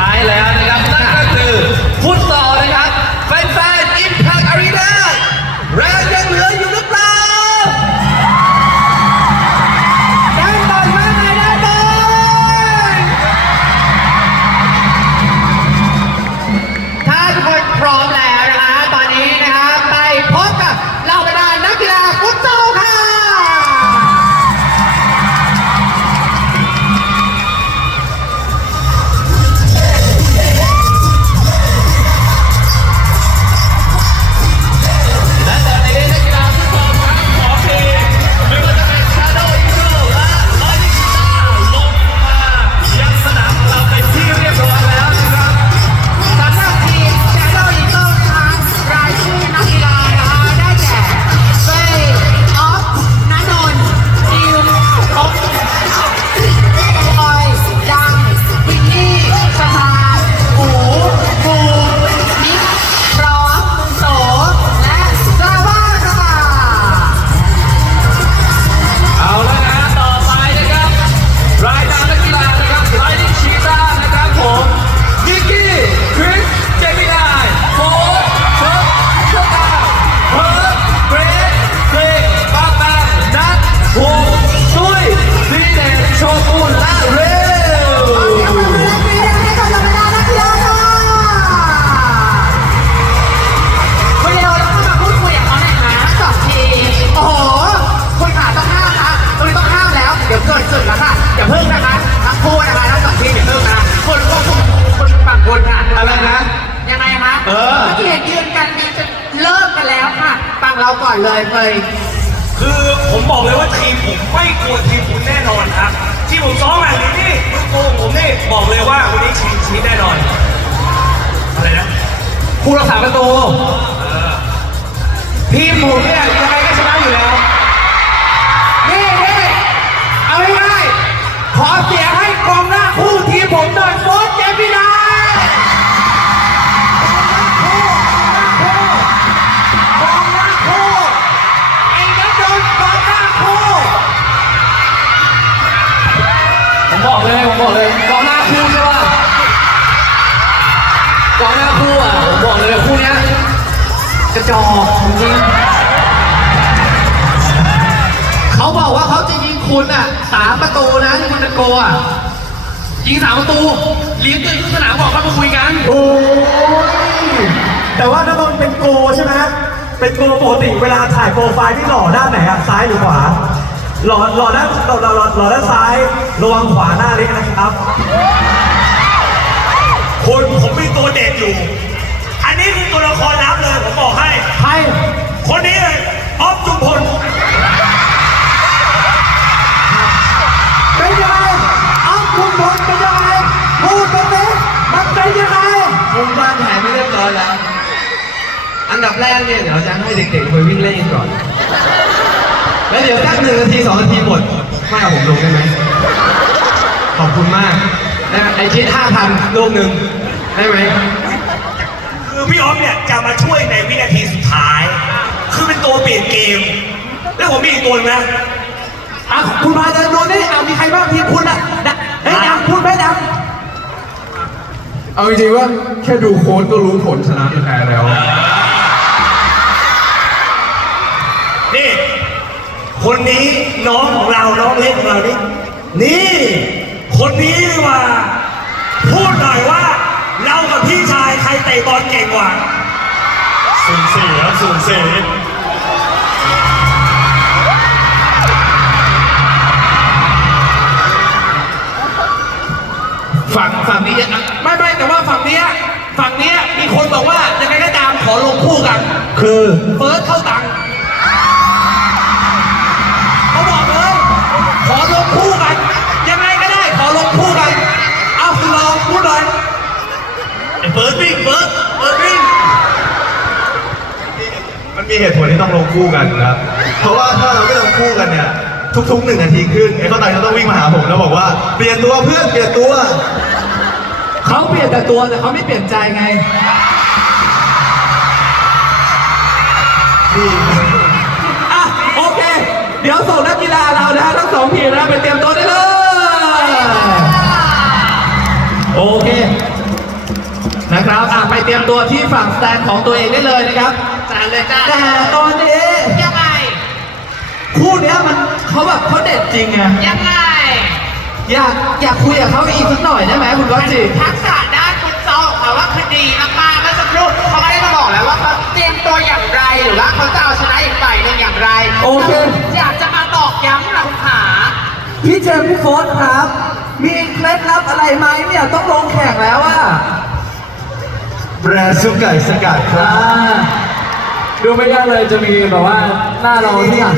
ท้ายแล้ว ค่ะฟังเราก่อนเลยเคยคือผมบอกเลยว่าทีมผมไม่กลัวทีมคุณแน่นอนครับที่ผมซ้อมแบบนี้นี่ลูกโกงผมนี่บอกเลยว่าวันนี้ทีมชีแน่นอนอะไรนะผู้รักษาประตูทีมผมเนี่ยยังไงก็ชนะอยู่แล้ว จอกจริงๆเขาบอกว่าเขาจะยิงคุณอะสามประตูนะที่คุณเป็นโกอะยิงสามประตูเลี้ยงตื่นขึ้นสนามบอกว่ามาคุยกันโอ้ยแต่ว่าถ้ามันเป็นโกใช่ไหมเป็นโกปกติเวลาถ่ายโปรไฟล์ที่หล่อด้านไหนอะซ้ายหรือขวาหล่อหล่อด้านหล่อหล่อหล่อหล่อด้านซ้ายระวังขวาหน้าเล็กนะครับคุณผมมีตัวเด็ดอยู่ เดี๋ยวสักหนึ่งนาทีสองนาทีหมด ไม่เอาผมลงได้ไหม ขอบคุณมากนะไอคิดห้าพันลูกหนึ่งได้ไหม คือพี่ออฟเนี่ยจะมาช่วยในวินาทีสุดท้าย คือเป็นตัวเปลี่ยนเกม แล้วผมมีอีกตัวหนึงนะ อะคุณมาเดินดูนี่อะมีใครบ้างทีมคุณอะดังเฮ้ยดังพูดไม่ดังเอาจริงๆว่าแค่ดูโค้ดก็รู้ผลชนะหรือแพ้แล้ว นี่ คนนี้น้องของเราน้องเล็กของเรานี่นี่ คนนี้ดีกว่า พูดหน่อยว่า เรากับพี่ชายใครเตะบอลเก่งกว่า สูงสี่ครับสูงสี่ฝั่งฝั่งนี้อะไม่ไม่แต่ว่าฝั่งเนี้ยฝั่งเนี้ยมีคนบอกว่ายังไงก็ตามขอลงคู่กัน คือเฟิร์สเข้าตังค์ ไอ้เฟิร์สวิ่งเฟิร์สเฟิร์สวิ่งมันมีเหตุผลที่ต้องลงคู่กันครับ เพราะว่าถ้าเราไม่ลงคู่กันเนี่ย ทุกๆหนึ่งนาทีครึ่งไอ้ข้าวตังจะต้องวิ่งมาหาผมแล้วบอกว่าเปลี่ยนตัวเพื่อนเปลี่ยนตัว เขาเปลี่ยนแต่ตัวแต่เขาไม่เปลี่ยนใจไงอะโอเค เดี๋ยวส่งนักกีฬาเรานะฮะทั้งสองทีมนะไปเตรียม รับอะไปเตรียมตัวที่ฝั่งสแตนของตัวเองได้เลยนะครับจานเลยจ้าแต่ตอนนี้ยังไงคู่เนี้ยมันเขาแบบเขาเด็ดจริงไงยังไงอยากอยากคุยกับเขาอีกสักหน่อยได้ไหมคุณก๊อตจิทักษะด้านฟุตซอลของเขาว่าคือดีมากๆเมื่อสักครู่เขาก็ได้มาบอกแล้วว่าเขาเตรียมตัวอย่างไรหรือว่าเขาจะเอาชนะอีกฝ่ายหนึ่งอย่างไรโอเคอยากจะมาตอกย้ำนะคุณขาพี่เจมส์พี่โฟสครับ มีเคล็ดลับอะไรไหมเนี่ยต้องลงแข่งแล้วอะ แบรนด์ซุปไก่สกัดคอ่ารับดูไม่ยากเลยจะมีแบบว่าหน้าเราที่อะ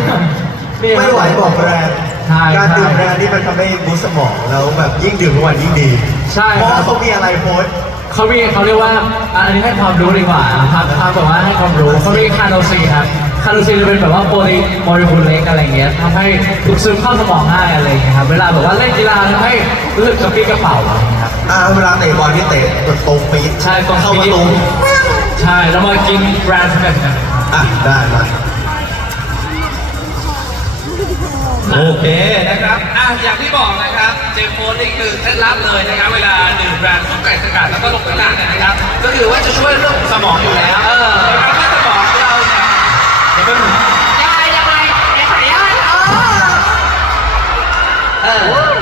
นี่ไม่ไหวบอกแบรนด์ใช่การดื่มใช่แบรนด์นี่มันทำให้บูสต์สมองแล้วแบบยิ่งดื่มทุกวันยิ่งดีใช่เพคราะรัว่าบเขามีอะไรโพสต์ เขามีเขาเรียกว่าอะอันนี้ให้ความรู้ดีกว่าครับครับแบบว่าให้ความรู้เขามีคาร์โนซีครับ คาร์โนซีจะเป็นแบบว่าโปรตีนโมเลกุลเล็กอะไรเงี้ยทำให้ถูกซึมเข้าสมองง่ายอะไรเงี้ยครับเวลาแบบว่าเล่นกีฬาทำให้รู้สึกกระปรี้กระเป๋าอะไรเงี้ยครับอ่าเวลาเตะบอลที่เตะแบบตรงปี๊ดใช่ตรงเข้าประตูใช่แล้วมากินแบรนด์แบบนี้อะได้มาโอเคนะครับอะอย่างที่บอกนะครับ เจมส์โฟนนี่คือเคล็ดลับเลยนะครับ เวลาดื่มแบรนด์ซุปไก่สกัดแล้วก็ลงไปนั่งเนี่ยนะครับ ก็คือว่าจะช่วยเรื่องของสมองอยู่แล้ว เออนะครับให้สมองเราเนี่ย เดี๋ยวไปหมุนยังไงยังไงไอ้ขออนุญาตเออเออ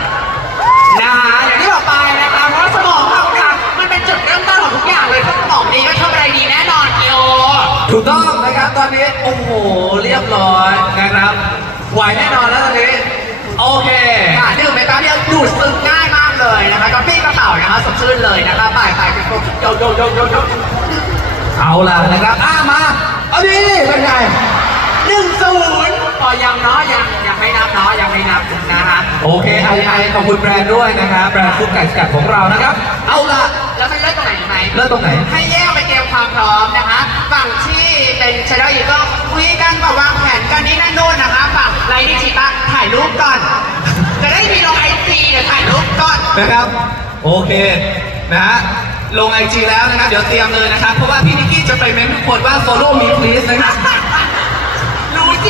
นะคะอย่างที่บอกไปนะคะเพราะว่าสมองเราค่ะมันเป็นจุดเริ่มต้นของทุกอย่างเลยถ้าสมองดีก็ทำอะไรดีแน่นอนเกียวถูกต้องนะครับตอนนี้โอ้โหเรียบร้อยนะครับไหวแน่นอนแล้วตอนนี้โอเคค่ะดื่มไปแป๊บเดียวดูดซึมง่ายมากเลยนะคะกระปี้กระเป๋านะคะสดชื่นเลยนะคะไปไปเป็นปุ๊บโยโยโยโยโยเอาล่ะนะครับอะมาเอาดิเป็นไงหนึ่ง ศูนย์พอยังเนาะยังยังไม่นับเนาะยังไม่นับนะคะโอเคไอไอขอบคุณแบรนด์ด้วยนะครับแบรนด์ซุปไก่สกัดของเรานะครับ เอาล่ะแล้วมันเลิกตรงไหนรู้ไหมเริ่มตรงไหน ให้แยกไปเตรียมความพร้อมนะคะ ฝั่งที่เป็นชาร์ลอีกก็คุยกันแบบวางแผนกันนี่นั่นนู่นนะคะ ฝั่งไลน์ดิจิตะถ่ายรูปก่อน จะได้มีลงไอจีเดี๋ยวถ่ายรูปก่อนนะครับ โอเคนะฮะลงไอจีแล้วนะครับ เดี๋ยวเตรียมเลยนะครับ เพราะว่าพี่นิกกี้จะไปเม้นทุกคนว่า follow me please นะครับ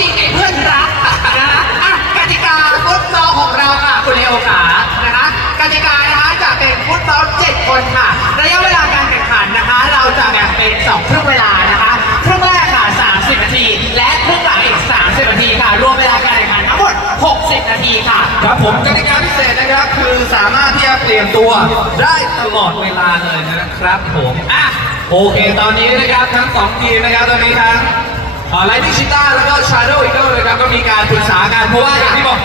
ริงไอ้เพื่อนรักนะคะอะกติกาฟุตซอลของเราค่ะคุณเลโอขานะคะกติกานะคะจะเป็นฟุตซอลเจ็ดคนค่ะ ระยะเวลาการแข่งขันนะคะ เราจะแบ่งเป็นสองครึ่งเวลานะคะครึ่งแรกค่ะ30นาที และครึ่งหลังอีก30นาทีค่ะ รวมเวลาการแข่งขันทั้งหมด60นาทีค่ะ ครับผมกติกาพิเศษนะครับ คือสามารถที่จะเตรียมตัวได้ตลอดเวลาเลยนะครับผมอะโอเค ตอนนี้นะครับทั้งสองทีมนะครับตอนนี้ทั้ง ไลท์นิชิต้าแล้วก็ชาโดว์อีเกิลนะครับก็มีการปรึกษากันเพราะว่าอย่างที่บอก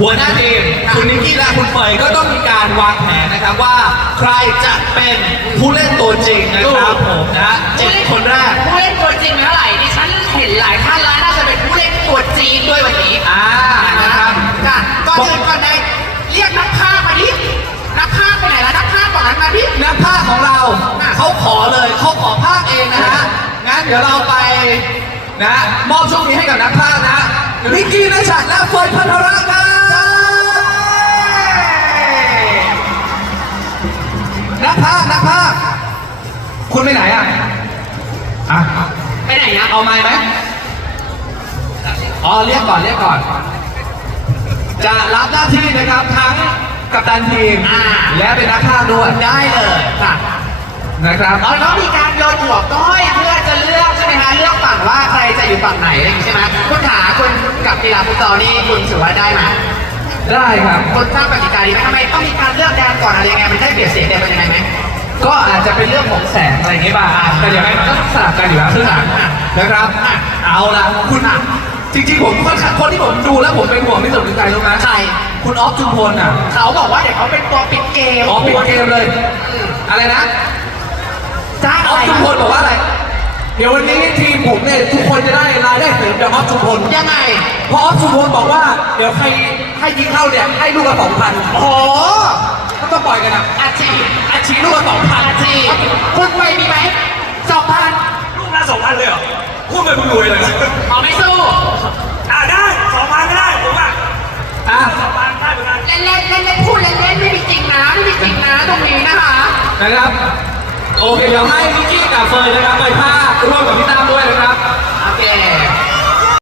หัวหน้าทีมคุณนิกกี้และคุณเฟยก็ต้องมีการวางแผนนะครับว่าใครจะเป็นผู้เล่นตัวจริงนะครับผมนะเจ็ดคนแรกผู้เล่นตัวจริงเท่าไหร่ดิฉันเห็นหลายท่านแล้วน่าจะเป็นผู้เล่นตัวจริงด้วยวันนี้อ่านะครับค่ะก่อนอื่นก่อนใดเรียกนักภาพมาดินักภาพไปไหนแล้วนักภาพก่อนนั้นมาดินักภาคของเราเขาขอเลยเขาขอภาคเองนะฮะงั้นเดี๋ยวเราไป นะมอบช่วงนี้ให้กับนักภาคนะนิกกี้นัชัดและเฟิร์นพัทรรัตน์ครับนักภาคนักภาคคุณไปไหนอะอะไปไหนนะเอาไม้ไหมอ๋อเรียกก่อนเรียกก่อน จะรับหน้าที่นะครับทั้งกัปตันทีมอ่าและเป็นนักภาคด้วยได้เลยค่ะ นะครับเราต้องมีการโยนหัวก้อยเพื่อจะเลือกใช่ไหมคะเลือกฝั่งว่าใครจะอยู่ฝั่งไหนอะไรอย่างงี้ใช่ไหมคุณขาคุณกับกีฬาฟุตซอลนี่คุณถือว่าได้ไหมได้ครับ คนสร้างกติกาดีไหมทำไมต้องมีการเลือกแดนก่อนอะไรยังไงมันได้เปรียบเสียเปรียบมันยังไงไหม ก็อาจจะเป็นเรื่องของแสงอะไรอย่างเงี้ยบ้างแต่อย่างไรมันก็สลับกันอยู่แล้วครึ่งหลังนะครับ เอาละคุณจริงๆผมค่อนข้างคนที่ผมดูแล้วผมเป็นห่วงที่สุดคือใครรู้ไหมใคร คุณออฟจุมพลอะ เขาบอกว่าเดี๋ยวเขาเป็นตัวปิดเกมออฟปิดเกมเลย อะไรนะ จ้างออะอฟไรจุมพลบอกว่าอะไร เดี๋ยววันนี้ทีมผมเนี่ยทุกคนจะได้รายได้เสริมจากออฟจุมพลยังไง เพราะออฟจุมพลบอกว่าเดี๋ยวใครให้ยิงเข้าเนี่ยให้ลูกละสองพันโอ้โหก็ต้องปล่อยกันอะอาชีพอาชีพลูกละสองพันอาชีพคุณไปมีไหมสองพันลูกละสองพันเลยเหรอพูดไปคุณรวยเลยเอาไม่สู้อ่าได้สองพันก็ได้ผมว่าอะสองพันได้เหมือนกันเล่นเล่นเล่นเล่นพูดเล่นเล่นไม่มีจริงนะไม่มีจริงนะตรงนี้นะคะนะครับ โอเคเดี๋ยวให้พี่กี้กับเฟิร์นนะครับไปภาคร่วมกับพี่ตามด้วยนะครับโอเค